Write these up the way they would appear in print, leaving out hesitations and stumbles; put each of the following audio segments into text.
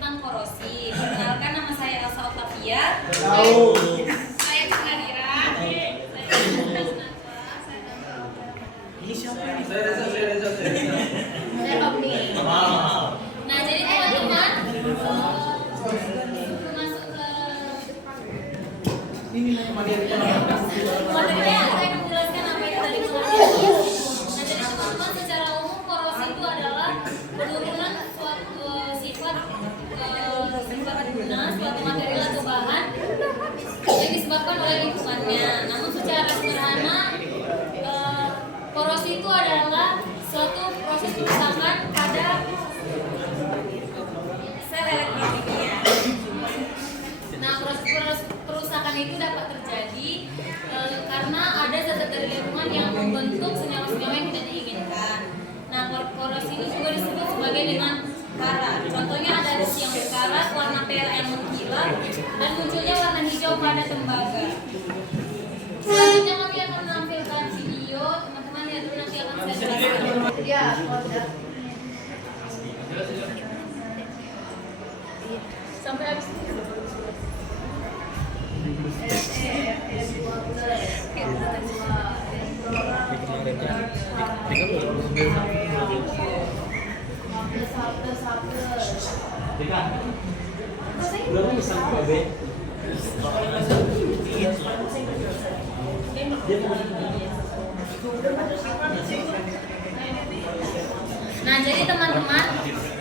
tentang korosi. Perkenalkan, nama saya Elsa Octavia. Saya Kandira. Ini siapa ini? Saya Omni. Nah, jadi teman-teman, masuk ke materinya, saya akan menjelaskan apa itu tadi korosi. Nah, jadi teman-teman, secara umum korosi itu adalah penurunan suatu sifat guna suatu material atau bahan yang disebabkan oleh lingkungannya. Namun secara sederhana, korosi itu adalah suatu proses kerusakan pada sel elektrokimia. Nah, proses kerusakan itu dapat terjadi karena ada zat dari lingkungan yang membentuk senyawa-senyawa yang tidak diinginkan. Nah, korosi ini juga disebut sebagai dengan karat. Contohnya ada yang karat, warna perak yang mengkilap, dan munculnya warna hijau pada tembaga. Selanjutnya kami akan menampilkan video. Teman-teman lihat dulu, nanti akan saya jelaskan. Ya, sampai habis. Nah, jadi teman-teman,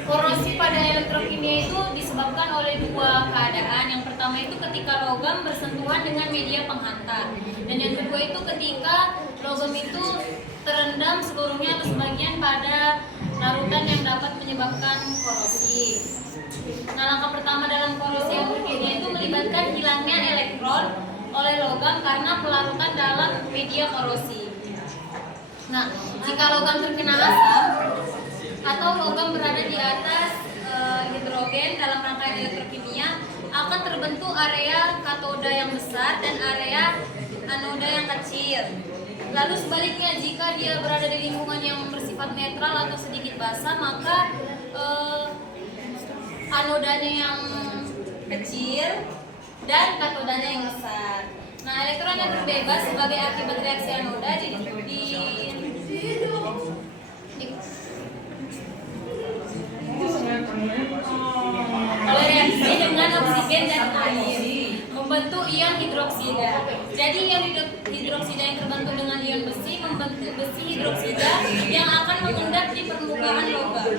korosi pada elektrokimia itu disebabkan oleh dua keadaan. Yang pertama itu ketika logam bersentuhan dengan media penghantar, dan yang kedua itu ketika logam itu terendam seluruhnya atau sebagian pada larutan yang dapat menyebabkan korosi. Nah, langkah pertama dalam korosi elektrokimia itu melibatkan hilangnya elektron oleh logam karena pelarutan dalam media korosi. Nah, jika logam terkena asam atau logam berada di atas hidrogen dalam rangkaian elektrokimia, akan terbentuk area katoda yang besar dan area anoda yang kecil. Lalu sebaliknya, jika dia berada di lingkungan yang bersifat netral atau sedikit basah, maka anodanya yang kecil dan katodanya yang besar. Nah, elektron yang terbebas sebagai akibat reaksi anoda oleh reaksi dengan oksigen dan air membentuk ion hidroksida. Jadi ion hidroksida yang terbentuk dengan ion besi membentuk besi hidroksida yang akan mengendap di permukaan logam.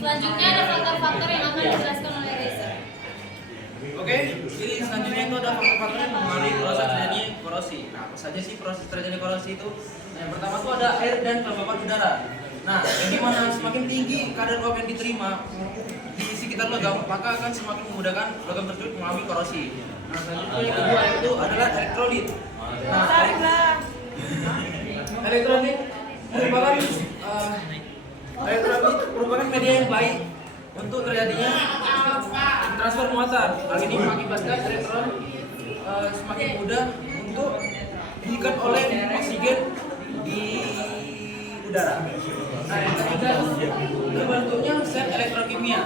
Selanjutnya ada faktor-faktor yang akan dijelaskan oleh Reza. Oke, jadi selanjutnya itu ada faktor-faktor yang mempengaruhi proses terjadinya korosi. Nah, apa saja sih proses terjadinya korosi itu? Nah, yang pertama itu ada air dan kelembapan udara. Nah, bagaimana semakin tinggi kadar uap yang diterima di sekitar logam, maka akan semakin memudahkan logam tersebut mengalami korosi. Nah, selanjutnya yang kedua itu adalah elektrolit. Nah, elektrolit merupakan media yang baik untuk terjadinya transfer muatan. Hal ini mengakibatkan elektron semakin mudah untuk diikat oleh oksigen di udara. Nah, yang ketiga terbentuknya sel elektrokimia.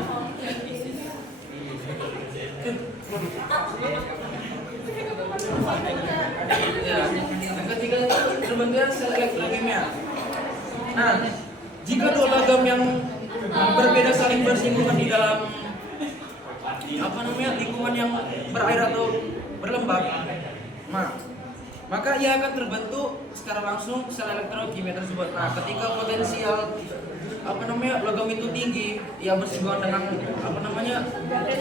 Ya, yang ketiga itu terbentuknya sel elektrokimia. Nah, jika dua logam yang berbeda saling bersinggungan di dalam lingkungan yang berair atau berlembab, maka ia akan terbentuk secara langsung sel elektrokimia tersebut. Nah, ketika potensial logam itu tinggi, ia bersinggungan dengan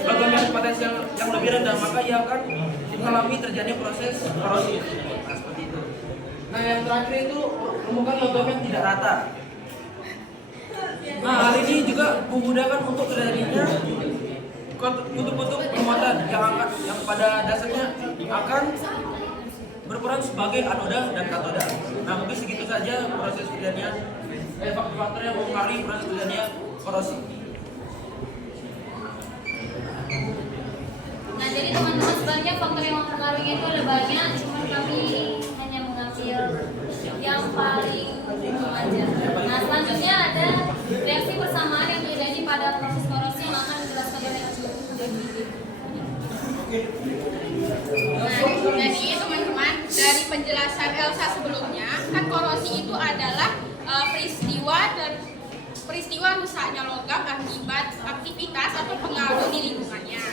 logam yang potensial yang lebih rendah, maka ia akan mengalami terjadinya proses korosi. Nah, seperti itu. Nah, yang terakhir itu menemukan logam yang tidak rata. Nah, hal ini juga memudahkan untuk terjadinya kutub-kutub penguatan yang pada dasarnya akan berperan sebagai anoda dan katoda. Nah, mungkin segitu saja proses terjadinya faktor-faktor yang mempengaruhi proses terjadinya korosi. Nah, jadi teman-teman, sebenarnya faktor yang mempengaruhi itu ada banyak, cuma kami hanya mengambil yang paling umum aja. Nah, selanjutnya ada reaksi persamaan yang terjadi pada proses korosi yang akan dijelaskan oleh Nah, jadi teman-teman, dari penjelasan Elsa sebelumnya, kan korosi itu adalah peristiwa rusaknya logam akibat aktivitas atau pengaruh di lingkungannya.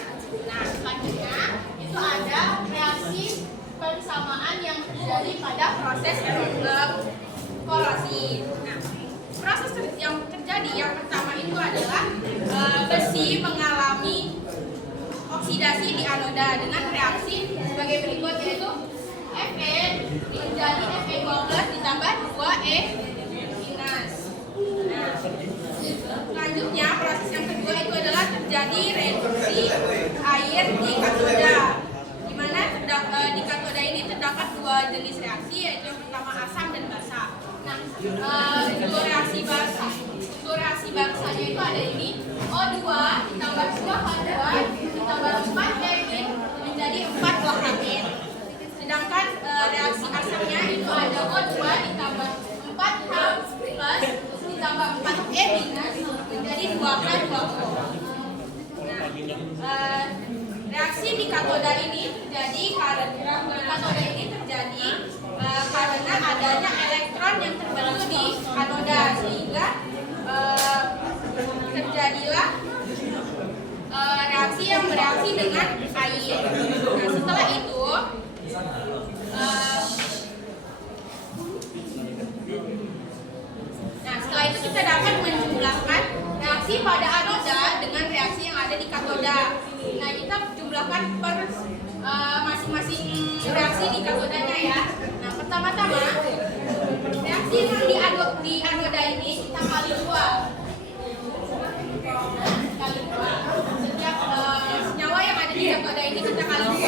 Nah, selanjutnya itu ada reaksi persamaan yang terjadi pada proses korosi. Nah, proses yang terjadi yang pertama itu adalah besi mengalami oksidasi di anoda dengan reaksi sebagai berikut, yaitu Fe menjadi Fe12 ditambah 2E minus. Nah, selanjutnya proses yang kedua itu adalah terjadi reduksi air di katoda, di mana di katoda ini terdapat dua jenis reaksi, yaitu yang pertama asam dan basa. Nah, untuk reaksi basanya itu ada ini, O2 ditambah 2H2 ditambah 4 menjadi 4 wahhamin. Sedangkan reaksi asamnya itu ada O2 ditambah 4H plus ditambah 4E minus menjadi 2K2O. Nah, reaksi di katoda ini terjadi karena adanya elektron yang terbentuk di anoda, sehingga terjadilah reaksi yang bereaksi dengan air. Nah, setelah itu kita dapat menjumlahkan reaksi pada anoda dengan reaksi yang ada di katoda. Nah, kita jumlahkan per masing-masing reaksi di katodanya ya. Nah, pertama-tama reaksi yang di anoda ini kita kali 2. Setiap senyawa yang ada di katoda ini kita kali 2.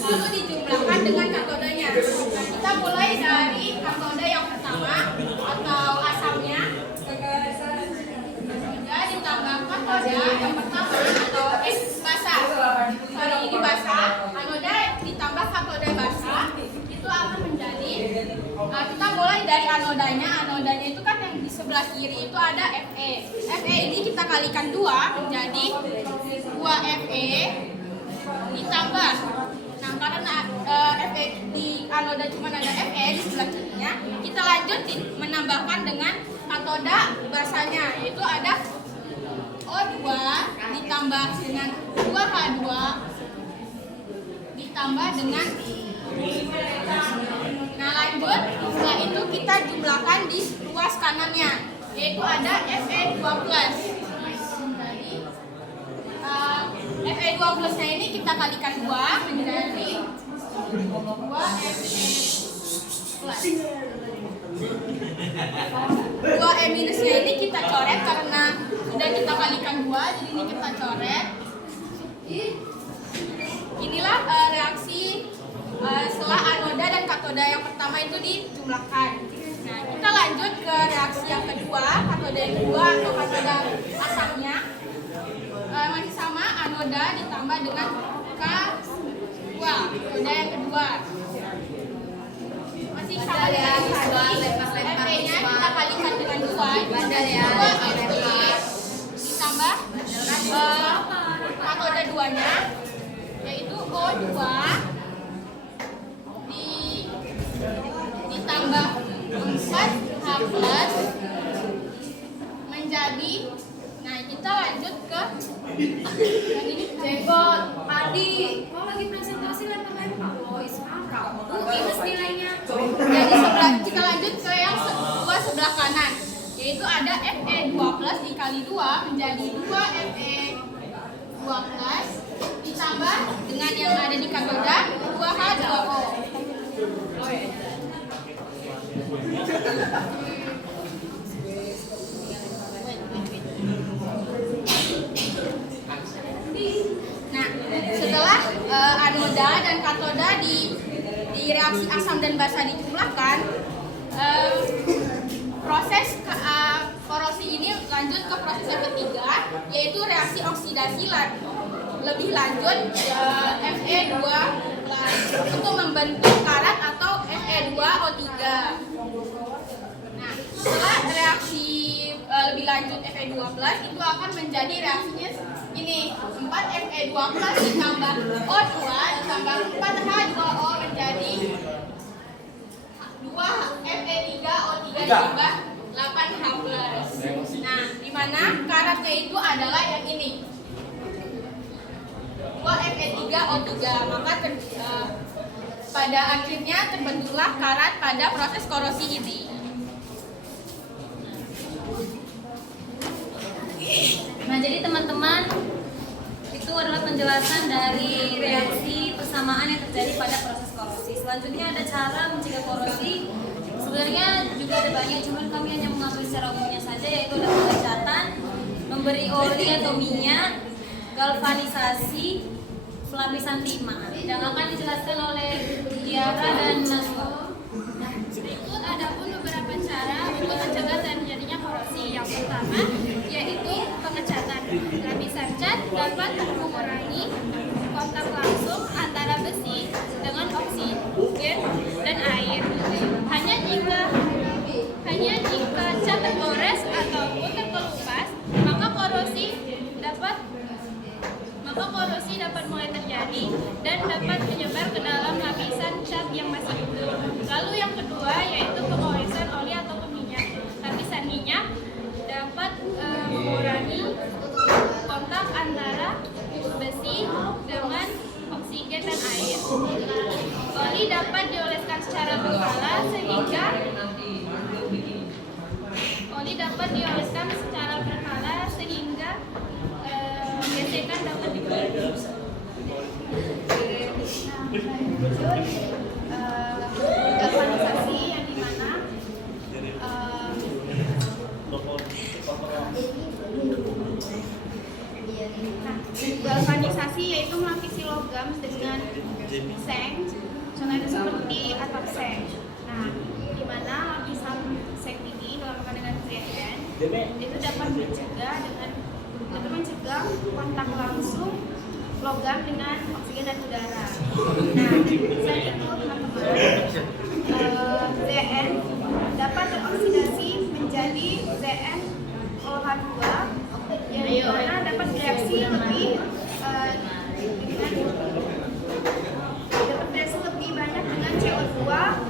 Lalu dijumlahkan dengan katodanya. Nah, kita mulai dari katoda yang pertama atau asamnya. Ditambah katoda yang pertama atau basah. Sorry, ini basah. Anoda ditambah katoda basah itu akan menjadi. Kita mulai dari anodanya. Anodanya itu kan yang di sebelah kiri itu ada Fe. Fe ini kita kalikan 2 menjadi 2Fe ditambah. Nah, karena Fe di anoda cuma ada Fe di sebelah kirinya, kita lanjut menambahkan dengan katoda basahnya, yaitu ada O2 ditambah dengan 2H2 ditambah dengan. Nah, lanjut setelah itu kita jumlahkan di ruas kanannya, yaitu ada Fe2+. Fe2+ nya ini kita kalikan 2 menjadi 2Fe+. 2E minusnya ini kita coret karena sudah kita kalikan 2, jadi ini kita coret. Inilah reaksi setelah anoda dan katoda yang pertama itu dijumlahkan. Nah, kita lanjut ke reaksi yang kedua, katoda yang kedua atau katoda asamnya. Masih sama, anoda ditambah dengan K2, katoda yang kedua. Masih sama dengan Fe-nya kita kalikan dengan 2 ditambah katoda 2-nya, yaitu O2 ditambah 4H+ menjadi. Nah, kita lanjut ke yang ini. Jenggot, Adi, kau lagi presentasi lempar Lois, minus nilainya. Jadi kita lanjut ke yang sebelah kanan, yaitu ada Fe2+ dikali 2 menjadi 2Fe2+ ditambah dengan yang ada di katoda 2H2O. Nah, setelah anoda dan katoda di reaksi asam dan basa dijumlahkan, proses korosi ini lanjut ke proses yang ketiga, yaitu reaksi oksidasi lebih lanjut Fe2+ untuk membentuk karat atau Fe2O3. Nah, setelah reaksi lebih lanjut Fe2+ itu akan menjadi reaksinya Ini 4Fe2 plus ditambah O2 ditambah 4H2O menjadi 2Fe3O3 ditambah 8H plus. Nah, di mana karatnya itu adalah yang ini. 2Fe3O3. Maka pada akhirnya terbentuklah karat pada proses korosi ini. Nah, jadi teman-teman, itu adalah penjelasan dari reaksi persamaan yang terjadi pada proses korosi. Selanjutnya ada cara mencegah korosi. Sebenarnya juga ada banyak, cuman kami hanya mengambil secara umumnya saja, yaitu ada pengecatan, memberi oli atau minyak, galvanisasi, pelapisan timah. Yang akan dijelaskan oleh Tiara dan Naswa. Berikut ada pun beberapa cara untuk mencegah terjadinya korosi. Yang pertama yaitu pengecatan. Lapisan cat dapat mengurangi kontak langsung antara besi dengan oksigen dan air. Hanya jika cat tergores ataupun terkelupas, maka korosi dapat mulai terjadi dan dapat menyebar ke dalam lapisan cat yang masih utuh. Lalu yang kedua yaitu pengolesan oli atau minyak. Lapisan minyak dapat mengurangi kontak antara besi dengan oksigen dan air. Oli dapat dioleskan secara berkala sehingga gesekan dapat dikurangi. Galvanisasi yang dimana galvanisasi yaitu melapisi logam dengan seng, contohnya seperti atap seng. Nah, di mana lapisan seng ini dilakukan dengan Zn itu dapat mencegah kontak langsung logam dengan oksigen dan udara. Nah, selain itu teman-teman, Zn dapat teroksidasi menjadi ZnOH2 yang dimana dapat bereaksi lebih banyak dengan CO2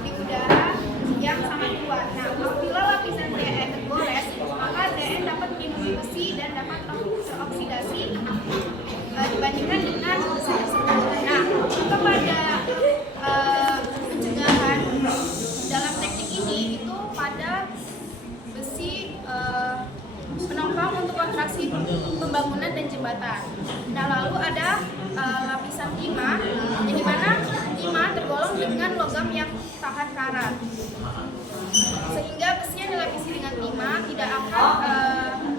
di udara yang sangat kuat. Nah, apabila lapisan Zn tergores, maka Zn dapat melindungi besi dan dapat teroksidasi dibandingkan dengan besi tersebut. Nah, kepada pencegahan dalam teknik ini itu pada besi penopang untuk konstruksi pembangunan dan jembatan. Nah, lalu ada lapisan timah, yang dimana timah tergolong dengan logam yang tahan karat, sehingga besi yang dilapisi dengan timah tidak akan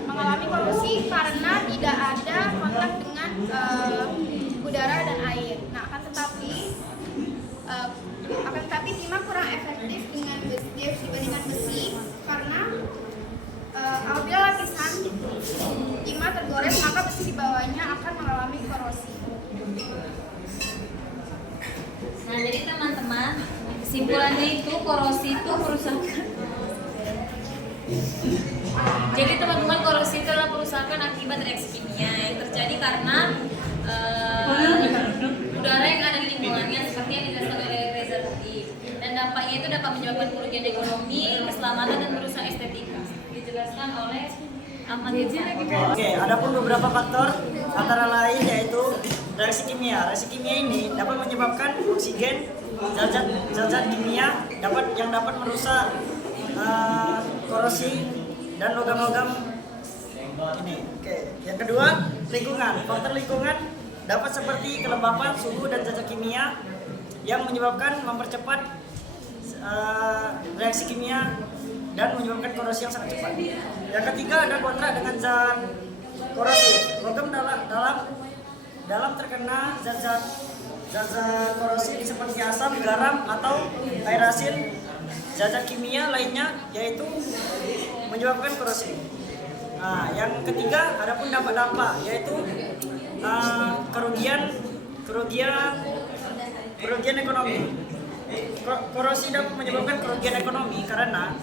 mengalami korosi karena tidak ada kontak dengan udara dan air. Nah, akan tetapi timah kurang efektif dengan dibandingkan besi karena apabila lapisan timah tergores, maka besi di bawahnya akan mengalami korosi. Nah, jadi teman-teman, kesimpulannya itu korosi itu merusakan. Jadi teman-teman, korosi itu adalah kerusakan akibat reaksi kimia yang terjadi karena udara yang ada di lingkungannya, seperti yang dijelaskan oleh Reza tadi. Dan dampaknya itu dapat menyebabkan kerugian ekonomi, keselamatan, dan merusak estetika. Dijelaskan oleh Ahmad Yudhira. Oke, ada pun beberapa faktor antara lain yaitu reaksi kimia. Reaksi kimia ini dapat menyebabkan oksigen, zat-zat kimia yang dapat merusak korosi dan logam-logam ini. Oke, yang kedua, lingkungan. Faktor lingkungan dapat seperti kelembapan, suhu, dan zat kimia yang mempercepat reaksi kimia dan menyebabkan korosi yang sangat cepat. Yang ketiga, ada kontra dengan zat korosif. Logam dalam terkena zat-zat korosif seperti asam, garam, atau air asin. Zat kimia lainnya yaitu menyebabkan korosi. Nah, yang ketiga, ada pun dampak-dampak yaitu kerugian ekonomi. Korosi dapat menyebabkan kerugian ekonomi karena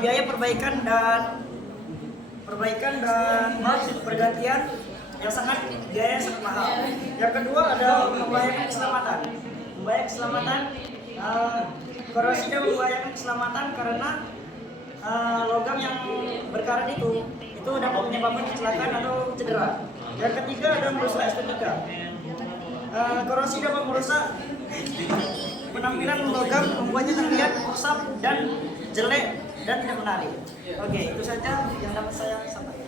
biaya perbaikan dan perbaikan dan pergantian yang biaya sangat mahal. Yang kedua ada membahayakan keselamatan. Membahayakan keselamatan, korosi dan membahayakan keselamatan karena logam yang berkarat itu dapat menyebabkan kecelakaan atau cedera. Yang ketiga ada merusak estetika. Korosi dapat merusak penampilan logam, membuatnya terlihat rusak dan jelek dan tidak menarik. Oke, itu saja yang dapat saya sampaikan.